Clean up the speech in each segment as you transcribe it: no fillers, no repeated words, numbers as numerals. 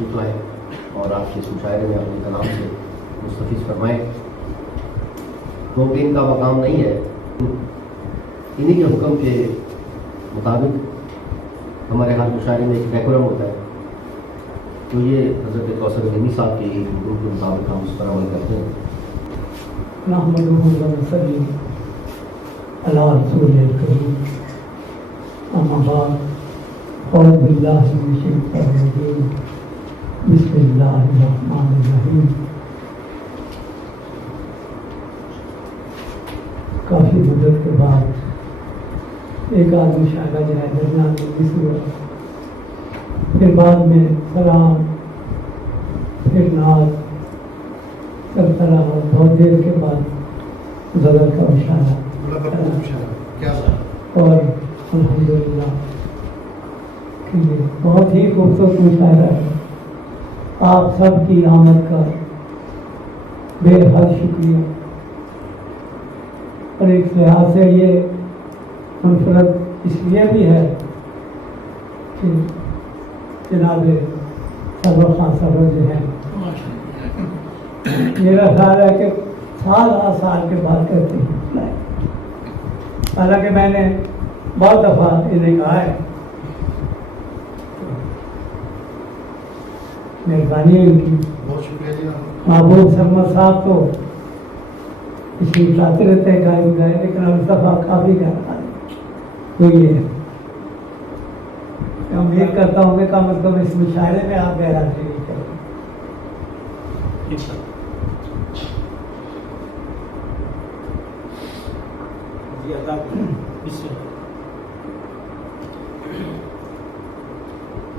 تشریف لائیں اور آپ کے اس مشاعرے میں اپنے کلام سے مستفیض فرمائیں، کیونکہ ان کا مقام نہیں ہے، انہی کے حکم کے مطابق ہمارے ہر مشاعرے میں ایک ڈیکورم ہوتا ہے، تو یہ حضرت کوثر غنی صاحب کے ایک حکم کے مطابق ہم اس پر عمل کرتے ہیں۔ نحمدہ و نصلی علی رسول الکریم، اما بعد، اعوذ باللہ من الشیطان الرجیم، بسم اللہ الرحمن الرحیم۔ کافی مدت کے بعد ایک آدمی شاعرہ جو ہے درمیان میں مس ہوا، پھر بعد میں سلام، پھر ناز چلتا رہا، بہت دیر کے بعد زدر کا اشارہ اور الحمدللہ کہ یہ بہت ہی خوبصورت مشاعرہ ہے۔ آپ سب کی آمد کا بے حد شکریہ، اور ایک لحاظ سے یہ منفرد اس لیے بھی ہے کہ جناب سرور خان صاحب جو ہیں، میرا خیال ہے کہ سال ہر سال کے بعد کرتے ہیں، حالانکہ میں نے بہت دفعہ انہیں کہا ہے، مہربانی ہے ان کی۔ بہت شکریہ جی۔ محبوب سرمد صاحب تو تشریف لاتے رہتے ہیں گائے گائے، لیکن اب اس دفعہ کافی گانا ہوئی ہے۔ میں امید کرتا ہوں کہ کم از کم اس مشاعرے میں آپ گہرا شریک کریں۔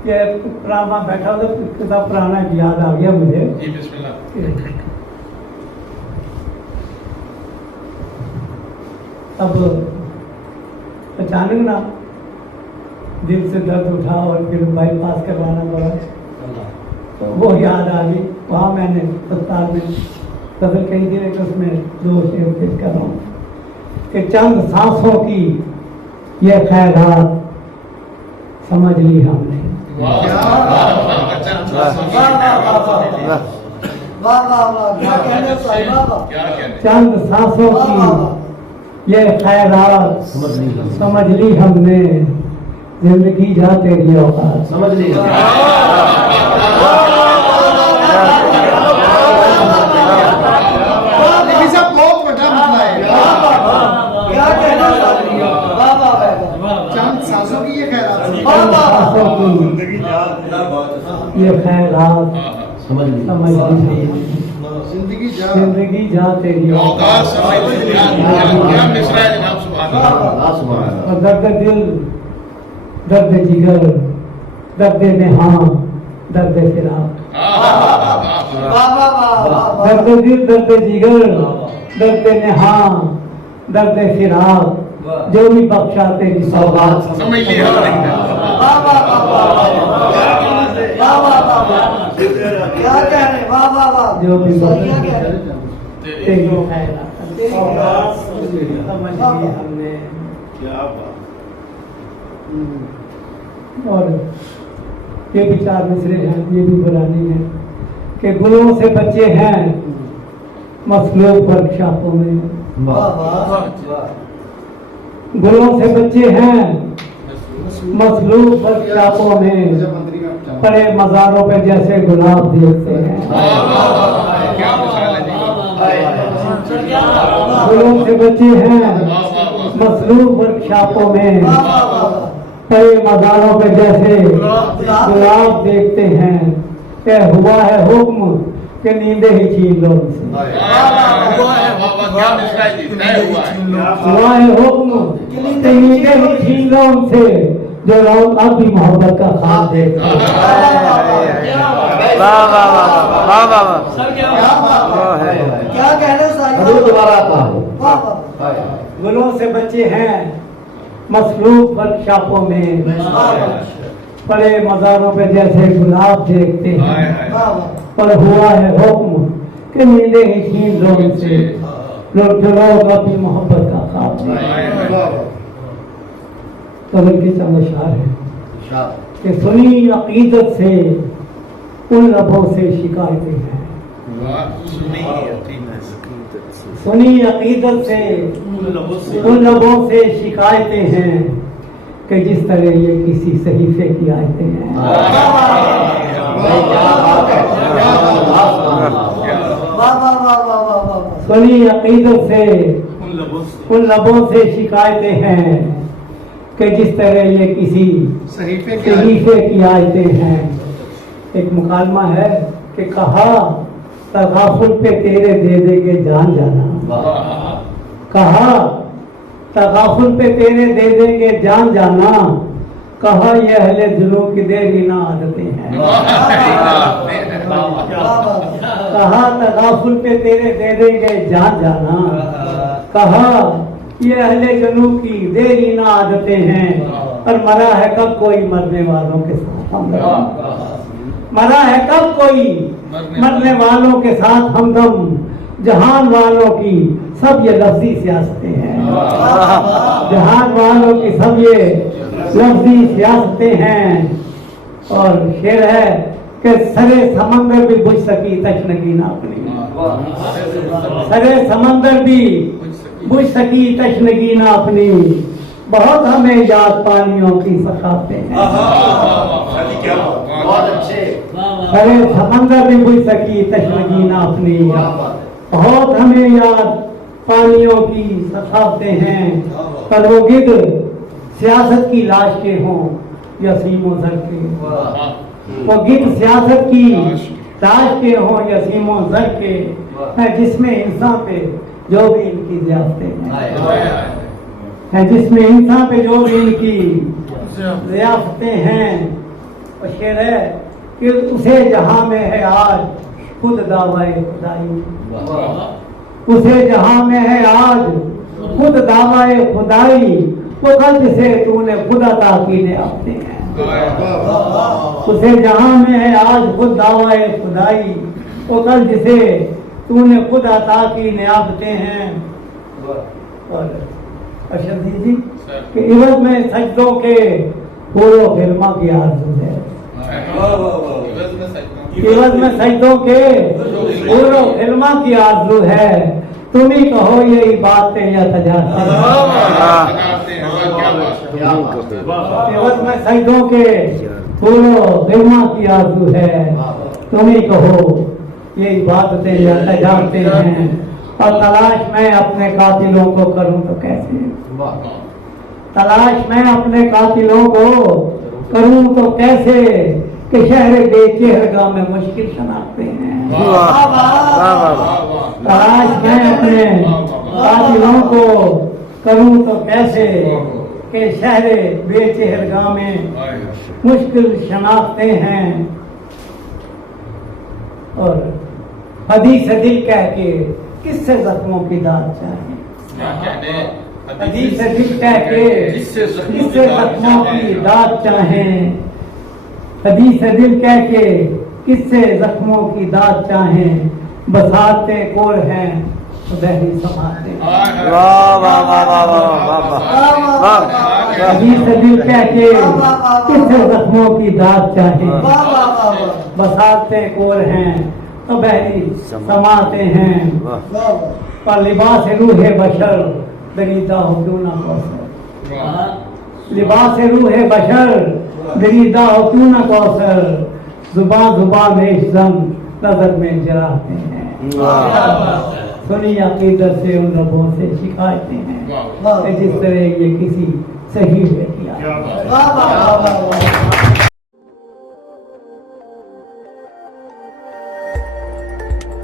یہ پرانا بیٹھا تھا، کتاب پرانا یاد آ گیا مجھے۔ بسم اللہ۔ اب اچانک نا دل سے درد اٹھا اور پھر بائی پاس کروانا پڑا، تو وہ یاد آ گئی۔ وہاں میں نے دفتر میں غزل کہی تھی، لیکن اس میں دو شعر پیش کر رہا ہوں کہ چند سانسوں کی یہ خیرات سمجھ لی ہم نے، چند سانسوں کی یہ خیرات سمجھ لی ہم نے، زندگی جا تیری اوقات سمجھ لی۔ یہ خیرات سمجھ لی، زندگی جا تیری اوقات، اور درد دل، درد جگر، درد نہاں، درد فراق، درد دل، درد جگر، درد نہاں، درد فراق، جو بھی بخشا تیری سوغات سمجھ لیا۔ جو بھی بخشا تیری سوغات سمجھ لی ہم نے۔ اور یہ بھی چار مصرے ہیں، یہ بھی بلانی ہے کہ گلوں سے بچے ہیں مسلوب ورکشاپوں میں، گلوں سے بچے ہیں مسلوب ورکشاپوں میں، پڑے مزاروں پہ جیسے گلاب دیکھتے ہیں، گلوں سے بچے ہیں مسلوب ورکشاپوں میں، پڑے مزاروں پہ جیسے گلاب دیکھتے ہیں، کہ ہوا ہے حکم کہ نیندیں ہی چھین لو ان سے، ہوا ہے حکم کہ نیندیں ہی چھین لو ان سے، جو لوگ اب بھی محبت کا خواب دیکھتے ہیں۔ گلوں سے بچے ہیں مسلوب ورکشاپوں میں، پڑے مزاروں پہ جیسے گلاب دیکھتے ہیں، پر ہوا ہے حکم کہ نیندیں ہی چھین لو ان سے، جو لوگ اپنی محبت کا خواب دیکھتے ہیں۔ قبر کے چند اشعار ہیں کہ سنی عقیدت سے उन लबों से शिकायतें हैं। वाह, सुनी अकीदत सुनी अकीदत से उन लबों से शिकायतें हैं कि जिस तरह ये किसी सहीफे की आयतें हैं। सुनी अकीदत से उन लबों से शिकायतें हैं कि जिस तरह ये किसी सहीफे सहीफे की आयतें हैं। एक मुकालमा है कि कहा तगाफुल पे तेरे दे देंगे जान जाना, कहा तगाफुल पे तेरे दे देंगे जान जाना, कहा ये अहले दिलों की देरीना आदतें हैं। कहा तगाफुल पे तेरे दे देंगे जान जाना, कहा ये अहले जनू की देरीना आदतें हैं। और मरा है कब कोई मरने वालों के साथ हमदम, मरा है कब कोई मरने वालों के साथ हमदम। जहान वालों की सब ये लफ्जी सियासतें हैं, जहान वालों की सब ये लफ्जी सियासतें हैं। और शेर है कि सरे समंदर भी बुझ सकी तशनगी ना अपनी, सरे समंदर भी बुझ सकी तशनगी ना अपनी। बहुत हमें याद पानियों की सखाते हैं, बहुत अच्छे। सरे समंदर भी बुझ सकी तशनगी ना अपनी। बहुत हमें याद पानियों की सखाते हैं। पर वो गिद्ध सियासत की लाश के हों या सीमों सर के, वो गिद्ध सियासत की लाश के हों या सीमों सर के हैं, जिसमें इंसान पे जो भी इनकी ज़ियाफ़तें हैं, जिसमें इंसान पे जो भी इनकी ज़ियाफ़तें हैं। और शेर है कि उसे जहां में है आज खुद दावाए खुदाई, उसे जहां में है आज खुद दावाए खुदाई, वो कल जिसे तूने खुद अता की नियामतें हैं। उसे जहां में है आज खुद दावाए खुदाई, वो कल जिसे तूने खुद अता की नियामतें हैं। और अशरदी जी कि इवज में सजदों के पूरो फिल्मा की आरज़ू है, इवज में सजदों के पूरो फिल्मा की आरज़ू है। तुम ही कहो यही बातें या तजाते, इवज में सजदों के पूरो फिल्मा की आरज़ू है। तुम ही कहो यही बातें या तजाते हैं। और तलाश मैं अपने कातिलों को करूं तो कैसे, तलाश मैं अपने कातिलों को करूं तो कैसे, कि शहर बेचेहरगा में मुश्किल शनाख्ते हैं। तलाश मैं अपने कातिलों को करूं तो कैसे, कि शहर बेचेहरगा में मुश्किल शनाख्ते हैं। और हदीस दिल कह के किससे जख्मों की दाद चाहे, हदीस दिल कह के किससे जख्मों की दाद चाहें, हदीस दिल कह के किससे जख्मों की दाद चाहें। बसाते कोर हैं तो दहली समाते, हदीस दिल कह के किससे जख्मों की दाद चाहें। बसाते कोर हैं तो बहरी समाते हैं। पर लिबास रूह बशर दरीदा हो क्यों ना कौसर, लिबास रूह बशर दरीदा हो क्यों ना कौसर। जुबां जुबां में इश्ज़म नजर में जराते हैं। सुनी अकीदत से उन रबों से शिकायतें हैं, जिस तरह ये किसी सही है किया।